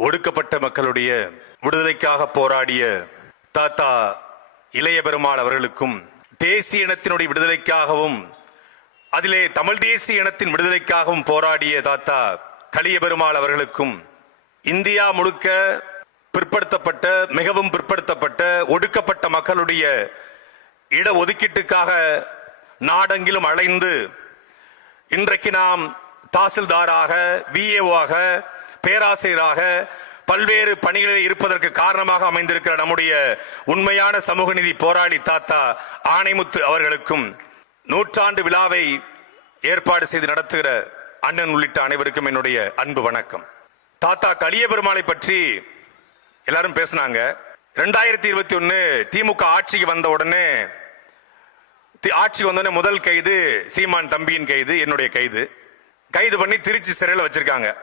ஒடுக்கப்பட்ட மக்களுடைய விடுதலைக்காக போராடிய தாத்தா இளைய பெருமாள் அவர்களுக்கும் தேசிய இனத்தினுடைய விடுதலைக்காகவும் அதிலே தமிழ் தேசிய இனத்தின் விடுதலைக்காகவும் போராடிய தாத்தா கலிய பெருமாள் அவர்களுக்கும் இந்தியா முழுக்க பிற்படுத்தப்பட்ட மிகவும் பிற்படுத்தப்பட்ட ஒடுக்கப்பட்ட மக்களுடைய இட ஒதுக்கீட்டுக்காக நாடெங்கிலும் அலைந்து இன்றைக்கு நாம் தாசில்தாராக விஏஓவாக பேராசிரியராக பல்வேறு பணிகளில் இருப்பதற்கு காரணமாக அமைந்திருக்கிற நம்முடைய உண்மையான சமூக நீதி போராளி தாத்தா ஆணைமுத்து அவர்களுக்கும் நூற்றாண்டு விழாவை ஏற்பாடு செய்து நடத்துகிற அண்ணன் உள்ளிட்ட அனைவருக்கும் என்னுடைய அன்பு வணக்கம். தாத்தா கலிய பெருமாளை பற்றி எல்லாரும் பேசினாங்க. ரெண்டாயிரத்தி இருபத்தி ஒன்னு திமுக ஆட்சிக்கு வந்த உடனே தி- ஆட்சிக்கு வந்தோடனே முதல் கைது சீமான் தம்பியின் கைது என்னுடைய கைது. கைது பண்ணி திருச்சி சிறையில் வச்சிருக்காங்க.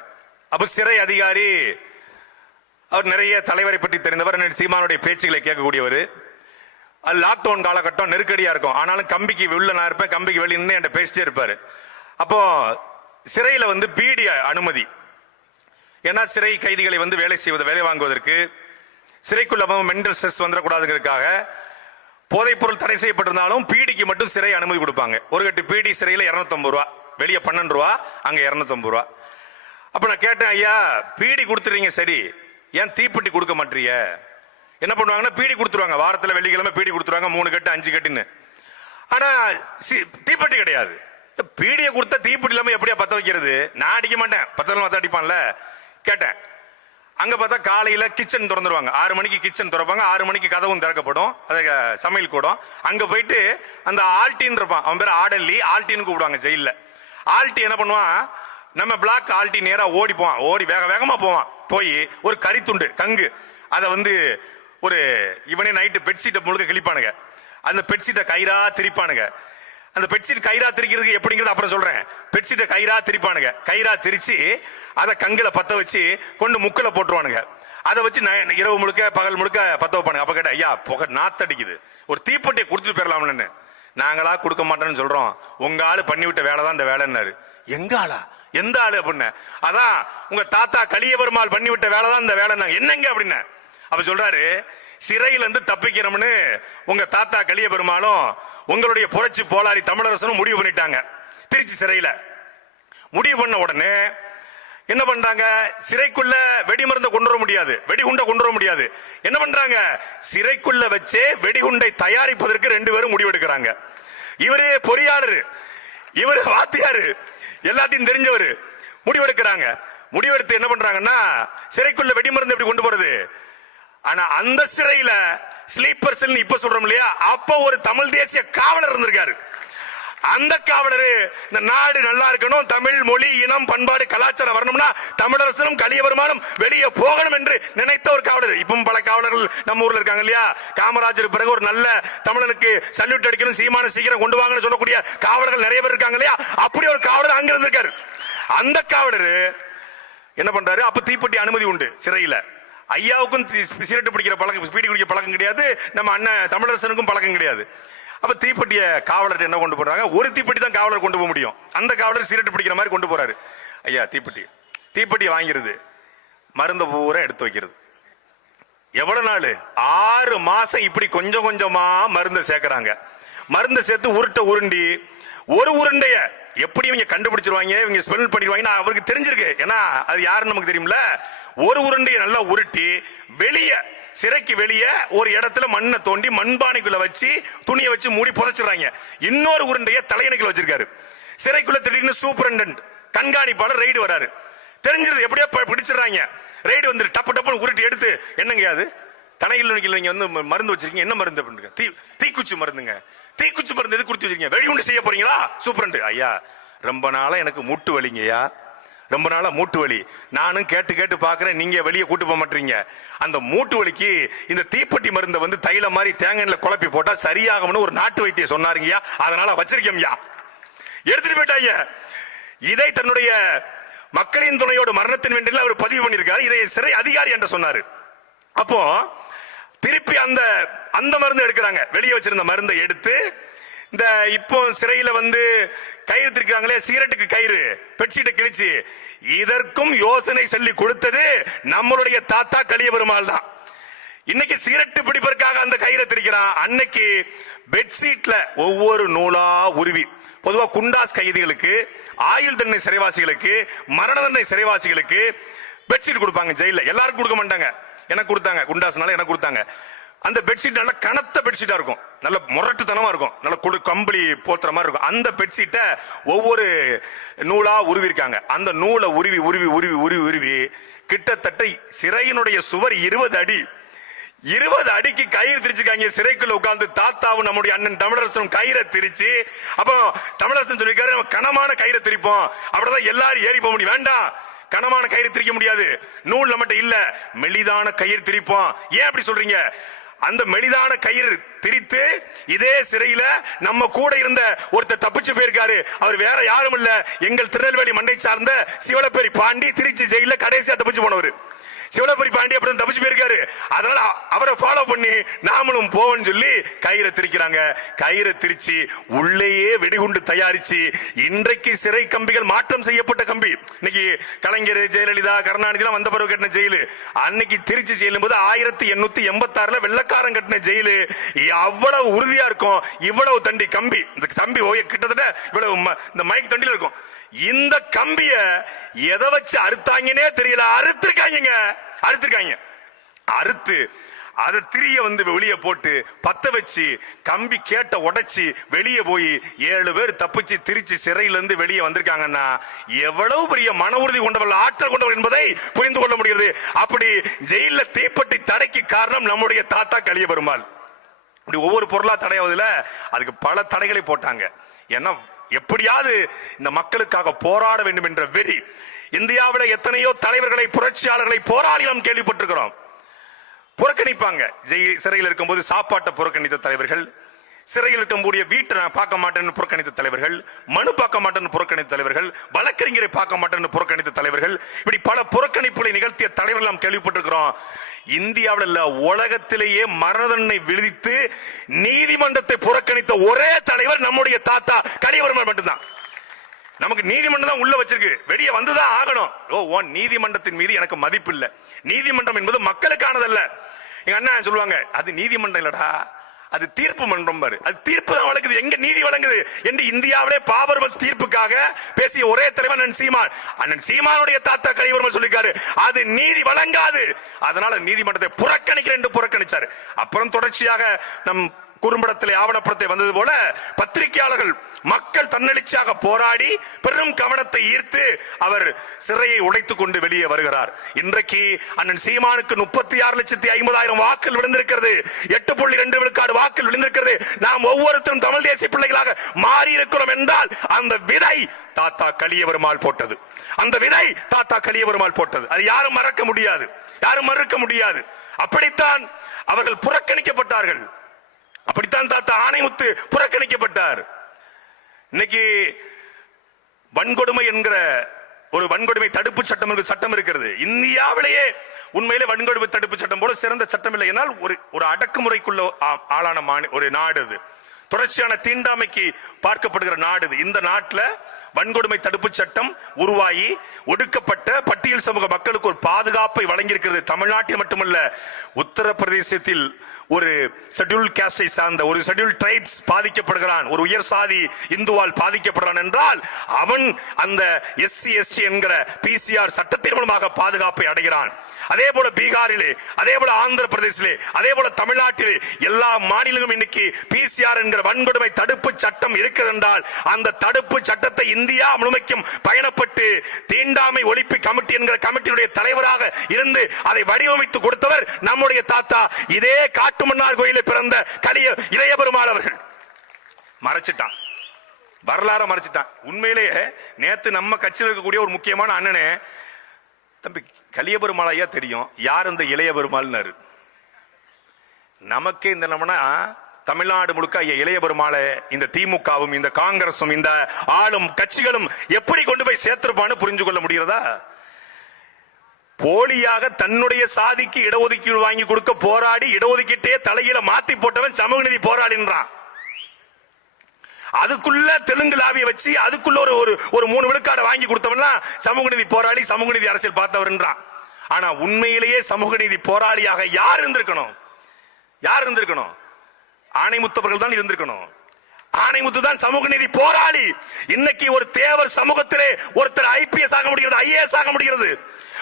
அப்ப சிறை அதிகாரி அவர் நிறைய தலைவரை பற்றி தெரிந்தவர் சீமானுடைய பேச்சுகளை கேட்கக்கூடியவர். அது லாக்டவுன் காலகட்டம் நெருக்கடியா இருக்கும். ஆனாலும் கம்பிக்கு உள்ள நான் இருப்பேன் கம்பிக்கு வெளியே நின்று என்கிட்ட பேசிட்டே இருப்பாரு. அப்போ சிறையில வந்து பீடி அனுமதி. ஏன்னா சிறை கைதிகளை வந்து வேலை செய்வது வேலை வாங்குவதற்கு சிறைக்குள்ள மென்டல் ஸ்ட்ரெஸ் வந்துடக்கூடாதுங்கிறதுக்காக போதைப்பொருள் தடை செய்யப்பட்டிருந்தாலும் பீடிக்கு மட்டும் சிறை அனுமதி கொடுப்பாங்க. ஒரு கட்டு பீடி சிறையில் இரநூத்தம்பது ரூபா வெளியே பன்னெண்டு ரூபா அங்கே இரநூத்தம்பது ரூபா. அப்ப நான் கேட்டேன் ஐயா பீடி கொடுத்துறீங்க சரி. ஏன் தீப்பெட்டி கொடுக்க மாட்டீங்க? என்ன பண்ணுவாங்கன்னா பீடி கொடுத்துருவாங்க. வாரத்துல வெள்ளிக்கிழமை பீடி கொடுத்துருவாங்க மூணு கட்டு அஞ்சு கட்டுன்னு. ஆனா சி- தீப்பெட்டி கிடையாது. பீடியை கொடுத்தா தீப்பெட்டி இல்லாம எப்படியா பத்த வைக்கிறது? நான் அடிக்க மாட்டேன். பத்தலாம் பத்த அடிப்பான்ல? கேட்டேன். அங்க பார்த்தா காலையில கிச்சன் திறந்துருவாங்க. ஆறு மணிக்கு கிச்சன் திறப்பாங்க. ஆறு மணிக்கு கதவும் திறக்கப்படும். அதை சமையல் கூடும். அங்க போயிட்டு அந்த ஆல்டின் இருப்பான். அவன் பேர் ஆடல்லி. ஆல்டின்னு கூப்பிடுவாங்க ஜெயில ஆல்டி என்ன பண்ணுவான்? நம்ம பிளாக் ஆல்டி நேராக ஓடி போவான். ஓடி வேக வேகமாக போவான். போய் ஒரு கரித்துண்டு கங்கு. அதை வந்து ஒரு இவனே நைட்டு பெட்ஷீட்டை முழுக்க கிழிப்பானுங்க. அந்த பெட்ஷீட்டை கயிறா திரிப்பானுங்க. அந்த பெட்ஷீட் கயிறா திரிக்கிறதுக்கு எப்படிங்கிறது அப்புறம் சொல்றேன். பெட்ஷீட்டை கயிறா திரிப்பானுங்க. கயிறா திரிச்சு அதை கங்கில் பத்த வச்சு கொண்டு முக்கில் போட்டுருவானுங்க. அதை வச்சு இரவு முழுக்க பகல் முழுக்க பத்த வைப்பானுங்க. அப்ப கேட்டேன் ஐயா புகை நாத்தடிக்குது. ஒரு தீப்பெட்டியை கொடுத்துட்டு போயிடலாம்னு நாங்களா கொடுக்க மாட்டோம்னு சொல்றோம். உங்க ஆளு பண்ணி விட்ட வேலை தான் இந்த வேலைன்னாரு. எங்க ஆளா? எந்த ஆளு அப்படின்னு? அதான் உங்க தாத்தா கலிய பெருமாள் பண்ணிவிட்ட வேலை தான் இந்த வேலை என்னங்க அப்படின்னு? அப்ப சொல்றாரு சிறையில இருந்து தப்பிக்கிறோம்னு உங்க தாத்தா கலிய பெருமாளும் உங்களுடைய புரட்சி போலாரி தமிழரசனும் முடிவு பண்ணிட்டாங்க. திருச்சி சிறையில. முடிவு பண்ண உடனே என்ன பண்றாங்க? சிறைக்குள்ள வெடிமருந்தை கொண்டு வர முடியாது. வெடிகுண்டை கொண்டு வர முடியாது. என்ன பண்றாங்க? சிறைக்குள்ள வச்சே வெடிகுண்டை தயாரிப்பதற்கு ரெண்டு பேரும் முடிவெடுக்கிறாங்க. இவரே பொறியாளர். இவரு வாத்தியாரு. எல்லாத்தையும் தெரிஞ்சவர். முடிவெடுக்கிறாங்க. முடிவெடுத்து என்ன பண்றாங்கன்னா சிறைக்குள்ள வெடிமருந்து எப்படி கொண்டு போறது? ஆனா அந்த சிறையில ஸ்லீப்பர் செல் இப்ப சொல்றோம் இல்லையா? அப்ப ஒரு தமிழ் தேசிய காவலர் இருந்திருக்காரு. அந்த காவலர் இந்த நாடு நல்லா இருக்கணும் தமிழ் மொழி இனம் பண்பாடு கலாச்சாரம் வரணும்னா தமிழரசனும் கலிய வருமானம் வெளியே போகணும் என்று நினைத்த ஒரு காவலர். இப்பவும் பல காவலர்கள் நம்ம ஊர்ல இருக்காங்க இல்லையா? காமராஜர் பிறகு ஒரு நல்ல தமிழனுக்கு சல்யூட் அடிக்கணும் சீமான சீக்கிரம் கொண்டு வாங்கன்னு சொல்லக்கூடிய காவலர்கள் நிறைய பேர் இருக்காங்க இல்லையா? அப்படி ஒரு காவலர் அங்க இருந்திருக்காரு. அந்த காவலர் என்ன பண்றாரு? அப்ப தீப்பெட்டி அனுமதி உண்டு சிறையில. ஐயாவுக்கும் தி- சிகரெட் பிடிக்கிற பழக்கம் பீடி குடிக்கிற பழக்கம் கிடையாது. நம்ம அண்ணன் தமிழரசனுக்கும் பழக்கம் கிடையாது. அப்ப தீப்பெட்டிய காவலர் என்ன கொண்டு போறாங்க? ஒரு தீப்பெட்டி தான் காவலர் கொண்டு போக முடியும். அந்த காவலர் சிகரெட் பிடிக்கிற மாதிரி கொண்டு போறாரு. ஐயா தீப்பெட்டி. தீப்பெட்டியை வாங்கிறது மருந்த பூரா எடுத்து வைக்கிறது. எவ்வளவு நாள்? ஆறு மாசம் இப்படி கொஞ்சம் கொஞ்சமா மருந்தை சேர்க்கிறாங்க. மருந்தை சேர்த்து உருட்டை உருண்டி ஒரு உருண்டைய எப்படி இவங்க கண்டுபிடிச்சிருவாங்க இவங்க ஸ்மெல் பண்ணிடுவாங்க. அவருக்கு தெரிஞ்சிருக்கு. ஏன்னா அது யாருன்னு நமக்கு தெரியும்ல? ஒரு உருண்டையை நல்லா உருட்டி வெளியே சிறைக்கு வெளியே ஒரு இடத்துல மண்ணை தோண்டி மண்பானைக்குள்ள வச்சு துணியை வச்சு மூடி புதைச்சிடுறாங்க. இன்னொரு உருண்டைய தலையணைக்குள்ள வச்சிருக்காரு. சிறைக்குள்ள திடீர்னு சூப்பரண்டன்ட் கண்காணிப்பாளர் ரைடு வராரு. தெரிஞ்சிருது எப்படியோ ப- பிடிச்சிடுறாங்க. ரைடு வந்து டப்பு டப்புன்னு உருட்டி எடுத்து என்னங்க அது? தனையில் நீங்க வந்து ம- மருந்து வச்சிருக்கீங்க என்ன மருந்து அப்படிங்க தீ தீக்குச்சி மருந்துங்க. தீக்குச்சி மருந்து எது கொடுத்து வச்சிருக்கீங்க? வெடிகுண்டு செய்ய போறீங்களா? சூப்பரண்டு. ஐயா ரொம்ப நாளா எனக்கு மூட்டு வலிங்கய்யா. ரொம்ப நாளாக மூட்டு வலி. நானும் கேட்டு கேட்டு பார்க்குறேன் நீங்கள் வெளியே கூட்டு போக மாட்டீங்க. அந்த மூட்டு வலிக்கு இந்த தீப்பெட்டி மருந்தை வந்து தைல மாதிரி தேங்காயில் குழப்பி போட்டால் சரியாகும்னு ஒரு நாட்டு வைத்தியம் சொன்னாருங்கய்யா. அதனால் வச்சிருக்கேன்யா எடுத்துட்டு போயிட்டாங்க இதை தன்னுடைய மக்களின் துணையோட மரணத்தின் வேண்டியில் அவர் பதிவு பண்ணியிருக்காரு. இதை சிறை அதிகாரி என்று சொன்னார். அப்போ திருப்பி அந்த அந்த மருந்து எடுக்கிறாங்க. வெளியே வச்சிருந்த மருந்தை எடுத்து இந்த இப்போ சிறையில் வந்து கயிறு திருக்கிறாங்களே சிகரெட்டுக்கு கயிறு பெட்ஷீட்டை கிழிச்சு. இதற்கும் யோசனை சொல்லி கொடுத்தது நம்மளுடைய தாத்தா கலிய பெருமாள் தான். இன்னைக்கு சிகரெட்டு பிடிப்பதற்காக அந்த கயிறை திரிக்கிறான். அன்னைக்கு பெட்ஷீட்ல ஒவ்வொரு நூலா உருவி பொதுவா குண்டாஸ் கைதிகளுக்கு ஆயுள் தண்டனை சிறைவாசிகளுக்கு மரண தண்டனை சிறைவாசிகளுக்கு பெட்ஷீட் கொடுப்பாங்க ஜெயில எல்லாருக்கும் கொடுக்க மாட்டாங்க. எனக்கு கொடுத்தாங்க. குண்டாஸ்னால எனக்கு கொடுத்தாங்க. அந்த பெட்ஷீட் நல்ல கனத்த பெட்ஷீட்டா இருக்கும். நல்ல முரட்டுத்தனமா இருக்கும். நல்ல குடு கம்பளி போத்துற மாதிரி இருக்கும். அந்த பெட்ஷீட்டை ஒவ்வொரு நூலா உருவிருக்காங்க. அந்த நூலை உருவி உருவி உருவி உருவி உருவி கிட்டத்தட்ட சிறையினுடைய சுவர் இருபது அடி. இருபது அடிக்கு கயிறு திரிச்சிருக்காங்க. சிறைக்குள்ள உட்காந்து தாத்தாவும் நம்முடைய அண்ணன் தமிழரசனும் கயிறை திரிச்சு அப்போ தமிழரசன் சொல்லியிருக்காரு நம்ம கனமான கயிறை திரிப்போம். அப்படிதான் எல்லாரும் ஏறி போக முடியும். வேண்டாம். கனமான கயிறு திரிக்க முடியாது. நூல் நம்மகிட்ட இல்ல. மெலிதான கயிறு திரிப்போம். ஏன் அப்படி சொல்றீங்க? அந்த மெலிதான கயிறு திரித்து இதே சிறையில நம்ம கூட இருந்த ஒருத்தர் தப்பிச்சு போயிருக்காரு. அவர் வேற யாரும் இல்ல. எங்கள் திருநெல்வேலி மண்டை சார்ந்த சிவலப்பேரி பாண்டி திருச்சி ஜெயில கடைசியா தப்பிச்சு போனவர். சிவலபுரி பாண்டி அப்படி தப்பிச்சு போயிருக்காரு. அதனால அவரை ஃபாலோ பண்ணி நாமளும் போவோம்னு சொல்லி கயிறை திரிக்கிறாங்க. கயிறை திரிச்சு உள்ளேயே வெடிகுண்டு தயாரிச்சு இன்றைக்கு சிறை கம்பிகள் மாற்றம் செய்யப்பட்ட கம்பி. இன்னைக்கு கலைஞர் ஜெயலலிதா கருணாநிதி எல்லாம் வந்த பிறகு கட்டின ஜெயிலு. அன்னைக்கு திருச்சி ஜெயிலும் போது ஆயிரத்தி எண்ணூத்தி எண்பத்தி ஆறுல வெள்ளக்காரன் கட்டின ஜெயிலு. அவ்வளவு உறுதியா இருக்கும். இவ்வளவு தண்டி கம்பி. இந்த கம்பி ஓய கிட்டத்தட்ட இவ்வளவு ம- இந்த மைக் தண்டில இருக்கும். இந்த கம்பிய எதை வச்சு அறுத்தாங்கன்னே தெரியல. அறுத்திருக்காங்க அறுத்திருக்காங்க. அறுத்து அதை திரிய வந்து வெளியே போட்டு பத்த வச்சு கம்பி கேட்ட உடைச்சி வெளியே போய் ஏழு பேர் தப்பிச்சு திருச்சி சிறையில இருந்து வெளியே வந்திருக்காங்கன்னா எவ்வளவு பெரிய மன உறுதி கொண்டவர்கள் ஆற்றல் கொண்டவர் என்பதை புரிந்து கொள்ள முடிகிறது. அப்படி ஜெயில தீப்பட்டி தடைக்கு காரணம் நம்முடைய தாத்தா கலிய பெருமாள் இப்படி ஒவ்வொரு பொருளா தடையாவதுல அதுக்கு பல தடைகளை போட்டாங்க. ஏன்னா எப்படியாவது இந்த மக்களுக்காக போராட வேண்டும் என்ற வெறி இந்தியாவில் எத்தனையோ தலைவர்களை புரட்சியாளர்களை போராளிகளும் கேள்விப்பட்டிருக்கிறோம். புறக்கணிப்பாங்க. ஜெயில் சிறையில் இருக்கும்போது சாப்பாட்டை புறக்கணித்த தலைவர்கள் சிறையில் இருக்கக்கூடிய வீட்டை நான் பார்க்க மாட்டேன்னு புறக்கணித்த தலைவர்கள் மனு பார்க்க மாட்டேன்னு புறக்கணித்த தலைவர்கள் வழக்கறிஞரை பார்க்க மாட்டேன்னு புறக்கணித்த தலைவர்கள் இப்படி பல புறக்கணிப்புகளை நிகழ்த்திய தலைவர்கள் நாம் கேள்விப்பட்டிருக்கிறோம். இந்தியாவில் இல்ல உலகத்திலேயே மரண தண்டனை விதித்து நீதிமன்றத்தை புறக்கணித்த ஒரே தலைவர் நம்முடைய தாத்தா கலியவர்மன் மட்டும்தான். நமக்கு நீதிமன்றம் தான் உள்ள வச்சிருக்கு. வெளியே வந்துதான் ஆகணும். ஓ உன் நீதிமன்றத்தின் மீது எனக்கு மதிப்பு இல்லை நீதிமன்றம் என்பது மக்களுக்கானதல்ல. எங்க அண்ணா சொல்லுவாங்க அது நீதிமன்றம் இல்லடா. அது தீர்ப்பு மன்றம் பாரு. அது தீர்ப்பு தான் வழங்குது. எங்க நீதி வழங்குது? என்று இந்தியாவிலே பாபர் தீர்ப்புக்காக பேசிய ஒரே தலைவர் அண்ணன் சீமான். அண்ணன் சீமானுடைய தாத்தா கலிவர்மன் சொல்லிருக்காரு அது நீதி வழங்காது. அதனால நீதிமன்றத்தை புறக்கணிக்கிறேன் என்று புறக்கணிச்சார். அப்புறம் தொடர்ச்சியாக நம் குறும்படத்திலே ஆவணப்படத்தை வந்தது போல பத்திரிகையாளர்கள் மக்கள் தன்னெழுச்சியாக போராடி பெரும் கவனத்தை ஈர்த்து அவர் சிறையை உடைத்துக் கொண்டு வெளியே வருகிறார். இன்றைக்கு அண்ணன் சீமானுக்கு முப்பத்தி ஆறு லட்சத்தி ஐம்பதாயிரம் வாக்கள் விழுந்திருக்கிறது. எட்டு புள்ளி ரெண்டு விழுக்காடு வாக்கள் விழுந்திருக்கிறது. நாம் ஒவ்வொருத்தரும் தமிழ் தேசிய பிள்ளைகளாக மாறி இருக்கிறோம் என்றால் அந்த விதை தாத்தா கலியவருமால் போட்டது. அந்த விதை தாத்தா கலியவருமால் போட்டது. அது யாரும் மறக்க முடியாது. யாரும் மறுக்க முடியாது. அப்படித்தான் அவர்கள் புறக்கணிக்கப்பட்டார்கள். அப்படித்தான் தாத்தா ஆணைமுத்து புறக்கணிக்கப்பட்டார். இன்னைக்கு வன்கொடுமை என்கிற ஒரு வன்கொடுமை தடுப்பு சட்டம் என்கிற சட்டம் இருக்கிறது. இந்தியாவிலேயே உண்மையிலே வன்கொடுமை தடுப்பு சட்டம் போல சிறந்த சட்டம் இல்லை என்னால் ஒரு ஒரு அடக்குமுறைக்குள்ள ஆளான மாநி- ஒரு நாடு இது தொடர்ச்சியான தீண்டாமைக்கு பார்க்கப்படுகிற நாடு இது. இந்த நாட்டில் வன்கொடுமை தடுப்பு சட்டம் உருவாகி ஒடுக்கப்பட்ட பட்டியல் சமூக மக்களுக்கு ஒரு பாதுகாப்பை வழங்கியிருக்கிறது தமிழ்நாட்டில் மட்டுமல்ல உத்தரப்பிரதேசத்தில் ஒரு ஷெட்யூல் கேஸ்டை சார்ந்த ஒரு ஷெட்யூல் ட்ரைப்ஸ் பாதிக்கப்படுகிறான். ஒரு உயர் சாதி இந்துவால் பாதிக்கப்படுறான் என்றால் அவன் அந்த எஸ்சி எஸ்டி என்கிற பிசிஆர் சட்டத்தின் மூலமாக பாதுகாப்பை அடைகிறான். அதே போல பீகாரிலே அதே போல ஆந்திர பிரதேசிலே அதே போல தமிழ்நாட்டிலே எல்லா மாநிலங்களும் இன்னைக்கு பிசிஆர் என்கிற வன்கொடுமை தடுப்பு சட்டம் இருக்கிறது என்றால் அந்த தடுப்பு சட்டத்தை இந்தியா முழுமைக்கும் பயணப்பட்டு தீண்டாமை ஒழிப்பு கமிட்டி என்கிற கமிட்டியினுடைய தலைவராக இருந்து அதை வடிவமைத்து கொடுத்தவர் நம்முடைய தாத்தா. இதே காட்டுமன்னார் கோயிலில் பிறந்த கலிய இளைய பெருமாள் அவர்கள். மறைச்சிட்டான். வரலாற மறைச்சிட்டான். உண்மையிலேயே நேத்து நம்ம கட்சியில் இருக்கக்கூடிய ஒரு முக்கியமான அண்ணனே தம்பி கலிய தெரியும். யார் இந்த இளைய பெருமாள்னாரு நமக்கே இந்த நம்மனா தமிழ்நாடு முழுக்க ஐயா இளைய பெருமாளை இந்த திமுகவும் இந்த காங்கிரசும் இந்த ஆளும் கட்சிகளும் எப்படி கொண்டு போய் சேர்த்திருப்பான்னு புரிஞ்சு கொள்ள முடிகிறதா? போலியாக தன்னுடைய சாதிக்கு இடஒதுக்கீடு வாங்கி கொடுக்க போராடி இடஒதுக்கீட்டே தலையில மாத்தி போட்டவன் சமூக நீதி போராடின்றான் அதுக்குள்ள தெலுங்கு லாபிய வச்சு அதுக்குள்ள ஒரு ஒரு ஒரு மூணு விழுக்காடை வாங்கி கொடுத்தவன்லாம் சமூக நீதி போராளி சமூக நீதி அரசியல் பார்த்தவர்ன்றான். ஆனா உண்மையிலேயே சமூக நீதி போராளியாக யார் இருந்திருக்கணும்? யார் இருந்திருக்கணும்? ஆணைமுத்தவர்கள் தான் இருந்திருக்கணும். ஆணைமுத்து தான் சமூக நீதி போராளி. இன்னைக்கு ஒரு தேவர் சமூகத்திலே ஒருத்தர் ஐபிஎஸ் ஆக முடிகிறது ஐஏஎஸ் ஆக முடிகிறது.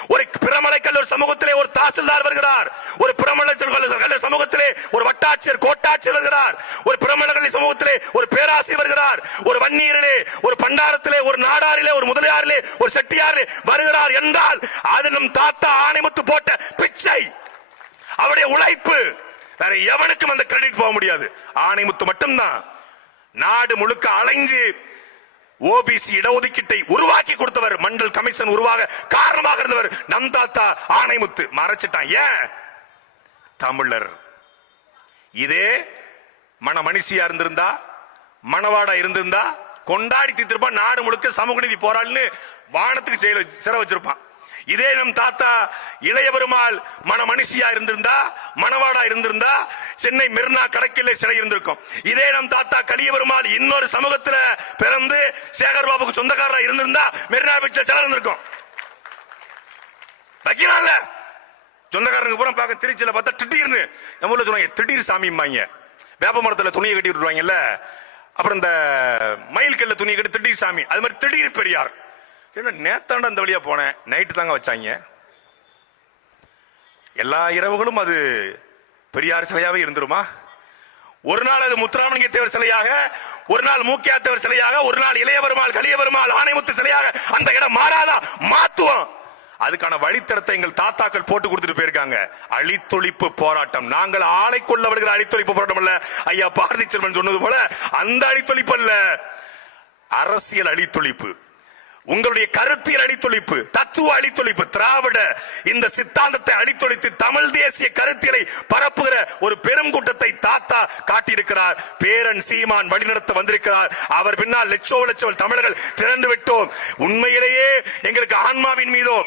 ஒரு பிரமலை கல்லூரி சமூகத்திலே ஒரு தாசில்தார் வருகிறார். ஒரு பிரமலை கல்லூர் சமூகத்திலே ஒரு வட்டாட்சியர் கோட்டாட்சியர் வருகிறார். ஒரு பிரமலை கல்லூரி சமூகத்திலே ஒரு பேராசிரியர் வருகிறார். ஒரு வன்னியரிலே ஒரு பண்டாரத்திலே ஒரு நாடாரிலே ஒரு முதலியாரிலே ஒரு செட்டியாரிலே வருகிறார் என்றால் அது நம் தாத்தா ஆணைமுத்து போட்ட பிச்சை. அவருடைய உழைப்பு. வேற எவனுக்கும் அந்த கிரெடிட் போக முடியாது. ஆணைமுத்து மட்டும்தான். நாடு முழுக்க அலைஞ்சு ஓபிசி இடஒதுக்கீட்டை உருவாக்கி கொடுத்தவர் மண்டல் கமிஷன் உருவாக காரணமாக இருந்தவர் நம் தாத்தா ஆணைமுத்து. மறைச்சிட்டான். ஏன்? தமிழர். இதே மணமணிசியா இருந்திருந்தா மணவாடா இருந்திருந்தா கொண்டாடி தீர்த்திருப்பான் நாடு முழுக்க சமூக நீதி போராளின்னு வானத்துக்கு செயல் சிறை வச்சிருப்பான். இதே நம் தாத்தா இளைய பெருமாள் இருந்திருந்தா மணவாடா இருந்திருந்தா சென்னை மெரினா கடற்கரை சிலை இருந்திருக்கும். இதே நம் தாத்தா கலிய பெருமாள் இன்னொரு சமூகத்துல பிறந்து சேகர் பாபுக்கு சொந்தக்காரரா இருந்திருந்தா மெரினா பீச்ல சிலை இருந்திருக்கும். வைக்கிறான்ல? சொந்தக்காரங்க பூரா பார்க்க திருச்சியில பார்த்தா திடீர்னு நம்ம ஊர்ல சொல்லுவாங்க திடீர் சாமிம்பாங்க. வேப்ப மரத்துல துணியை கட்டி விட்டுருவாங்கல்ல அப்புறம் இந்த மயில் கல்ல துணியை கட்டி திடீர் சாமி. அது மாதிரி திடீர் பெரியார். ஏன்னா நேத்தாண்ட அந்த வழியாக போனேன். நைட்டு தாங்க வச்சாங்க. எல்லா இரவுகளும் அது பெரியார் சிலையாகவே இருந்துருமா? ஒரு நாள் அது முத்துராமலிங்கத்தேவர் சிலையாக ஒரு நாள் மூக்கியாத்தவர் சிலையாக ஒரு நாள் இளைய பெருமாள் கலிய பெருமாள் ஆணைமுத்து சிலையாக அந்த இடம் மாறாதா? மாத்துவோம். அதுக்கான வழித்தடத்தை எங்கள் தாத்தாக்கள் போட்டு கொடுத்துட்டு போயிருக்காங்க. அழித்தொழிப்பு போராட்டம். நாங்கள் ஆளை கொள்ள வருகிற அழித்தொழிப்பு போராட்டம் அல்ல. ஐயா பாரதி செல்வன் சொன்னது போல அந்த அழித்தொழிப்பு அல்ல. அரசியல் அழித்தொழிப்பு. உங்களுடைய கருத்தியல் அழித்தொழிப்பு தத்துவ அழித்தொழிப்பு திராவிட இந்த சித்தாந்தத்தை அழித்தொழித்து தமிழ் தேசிய கருத்தியலை பரப்புகிற ஒரு பெரும் கூட்டத்தை தாத்தா காட்டியிருக்கிறார். பேரன் சீமான் வழிநடத்த வந்திருக்கிறார். அவர் பின்னால் லட்சோ லட்சம் தமிழர்கள் திரண்டு விட்டோம். உண்மையிலேயே எங்களுக்கு ஆன்மாவின் மீதோ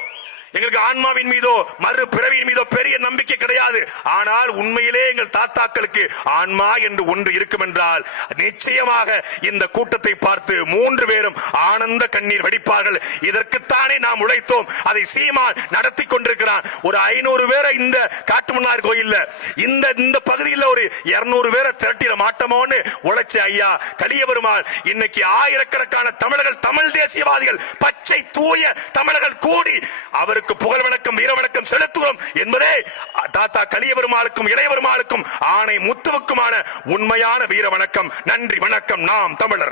எங்களுக்கு ஆன்மாவின் மீதோ மறு பிறவியின் மீதோ பெரிய நம்பிக்கை கிடையாது. ஆனால் உண்மையிலே எங்கள் தாத்தாக்களுக்கு ஆன்மா என்று ஒன்று இருக்கும் என்றால் நிச்சயமாக இந்த கூட்டத்தை பார்த்து மூன்று பேரும் ஆனந்த கண்ணீர் வடிப்பார்கள். இதற்குத்தானே நாம் உழைத்தோம். அதை சீமான் நடத்தி கொண்டிருக்கிறான். ஒரு ஐநூறு பேரை இந்த காட்டுமன்னார் கோயில்ல இந்த இந்த பகுதியில் ஒரு இருநூறு பேரை திரட்டிட மாட்டோமோன்னு உழைச்ச ஐயா கலிய பெருமாள் இன்னைக்கு ஆயிரக்கணக்கான தமிழர்கள் தமிழ் தேசியவாதிகள் பச்சை தூய தமிழர்கள் கூடி அவர் அவருக்கு புகழ் வணக்கம் வீர வணக்கம் செலுத்துகிறோம் என்பதே தாத்தா கலிய பெருமாளுக்கும் இளைய பெருமாளுக்கும் ஆணை முத்துவுக்குமான உண்மையான வீர வணக்கம். நன்றி வணக்கம். நாம் தமிழர்.